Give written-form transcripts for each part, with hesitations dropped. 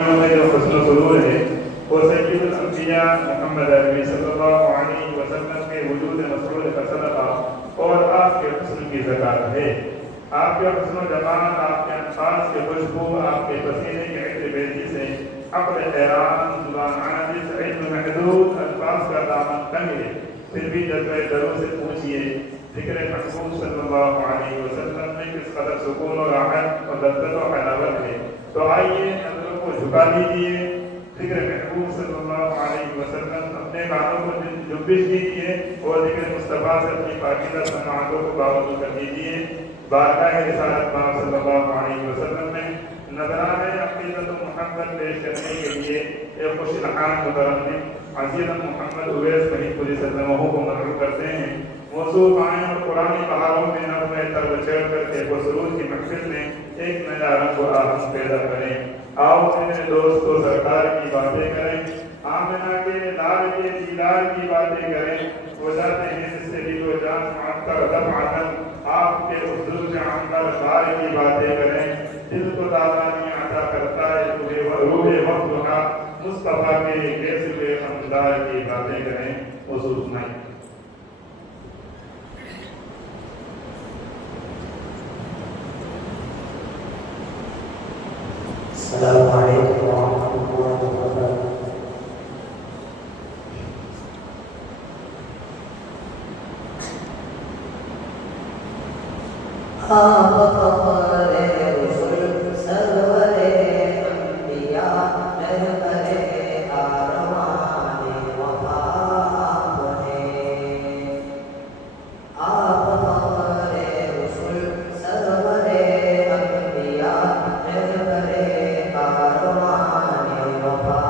میں جو حسن و سرور ہے وہ سید الانبیاء محمد عربی صلی اللہ علیہ وسلم کے وجود مسرور کا صدقہ اور آپ کے حسن کی زکات ہے۔ آپ کے حسن و جمال، آپ کے الفاظ کے خوشبو، آپ کے پسینے کے عطر بیزی سے عقل حیران، زبان عاجز، علم محدود، الفاظ کا دامن تنگ ہے، پھر بھی جذبہ درو سے پوچھئے ذکر محبوب صلی اللہ علیہ وسلم میں کس قدر سکون و راحت اور لذت و حلاوت ہے۔ تو آئیے نظروں کو جھکا دیجیے، ذکر محبوب صلی اللہ علیہ وسلم اپنے کانوں کو جنبش دیجیے اور ذکر مصطفیٰ سے اپنی پاکیزہ سماعتوں کو باوجود کر دیجیے۔ بارگاہ رسالت پاک صلی اللہ علیہ وسلم میں نذرانۂ عقیدت و محبت پیش کرنے کے لیے ایک خوش الحان مترنم عزیز محمد اویس بنی پوری سلمہ کو مدعو کرتے ہیں۔ موصوف آئیں اور قرآن بہاروں میں نظمِ تر چڑھ کر کے سرور کی محفل میں ایک نیا رنگ و آہنگ پیدا کریں۔ آؤ میرے دوستو سرکار کی باتیں کریں، آمنہ کے لال کے دیدار کی باتیں کریں، وہ جاتے ہیں جس سے دل و جان معطر دفعتاً آپ کے حضور میں عنبر بار کی باتیں کریں۔ دل کو دامانی عطا کرتا ہے روح مفتوحہ، مصطفیٰ کے کیسے خمدار کی باتیں کریں۔ حضور سنائیں۔ السلام علیکم ورحمۃ اللہ وبرکاتہ۔ آپ فخر رسل سرور انبیاء رہبر ارمان وفا ہیں۔ آپ فخر رسل سرور انبیاء رہبر ارمان وفا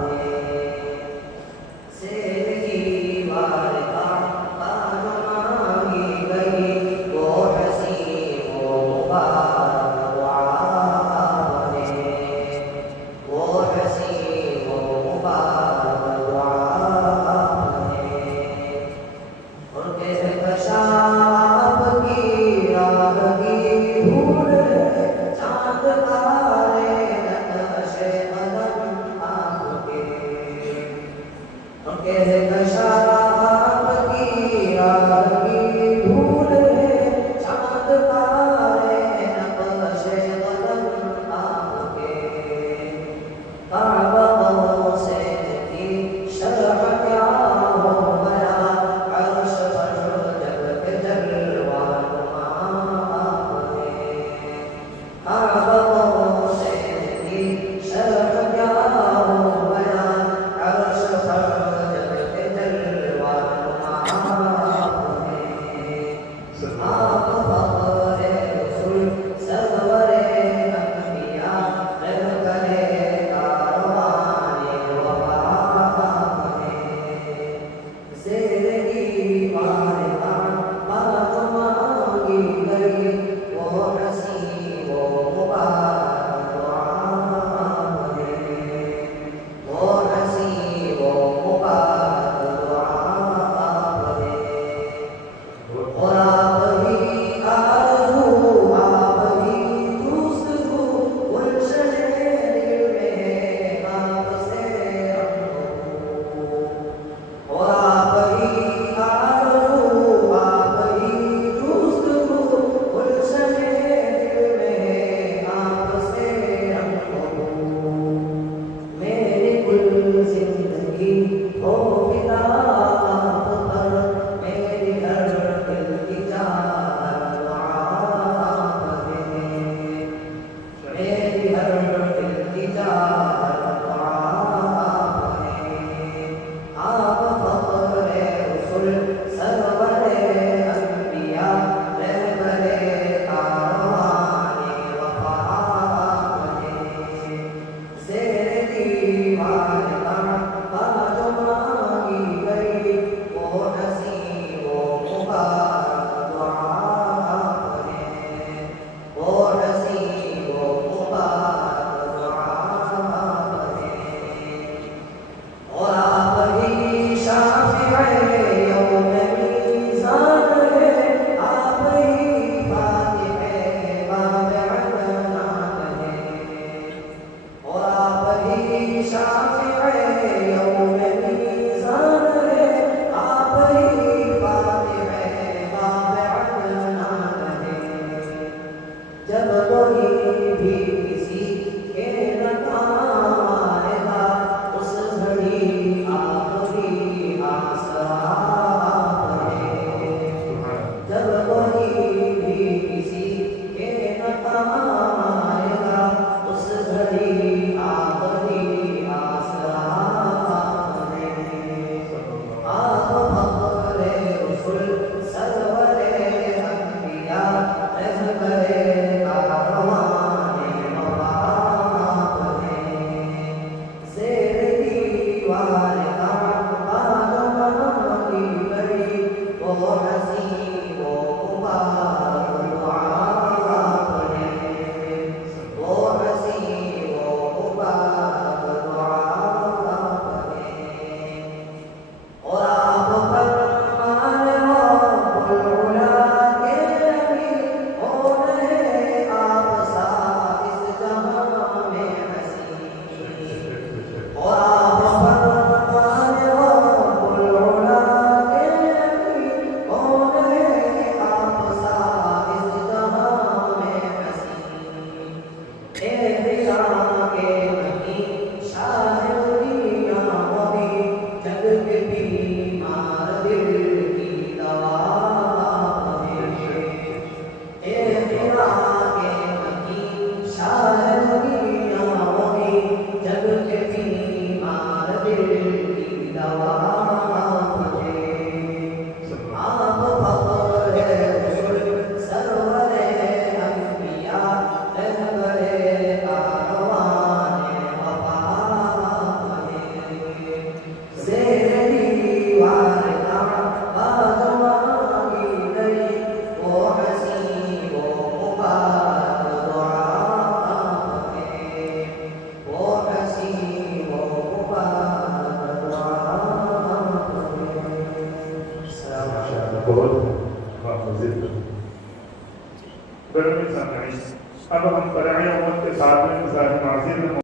ہیں۔ سیر کی بارگاہ مانگی گئی وہ حسین و بہت ہے مزید برمی سامعین اب ہم فرعی امت کے ساتھ میں مسائل معاصر میں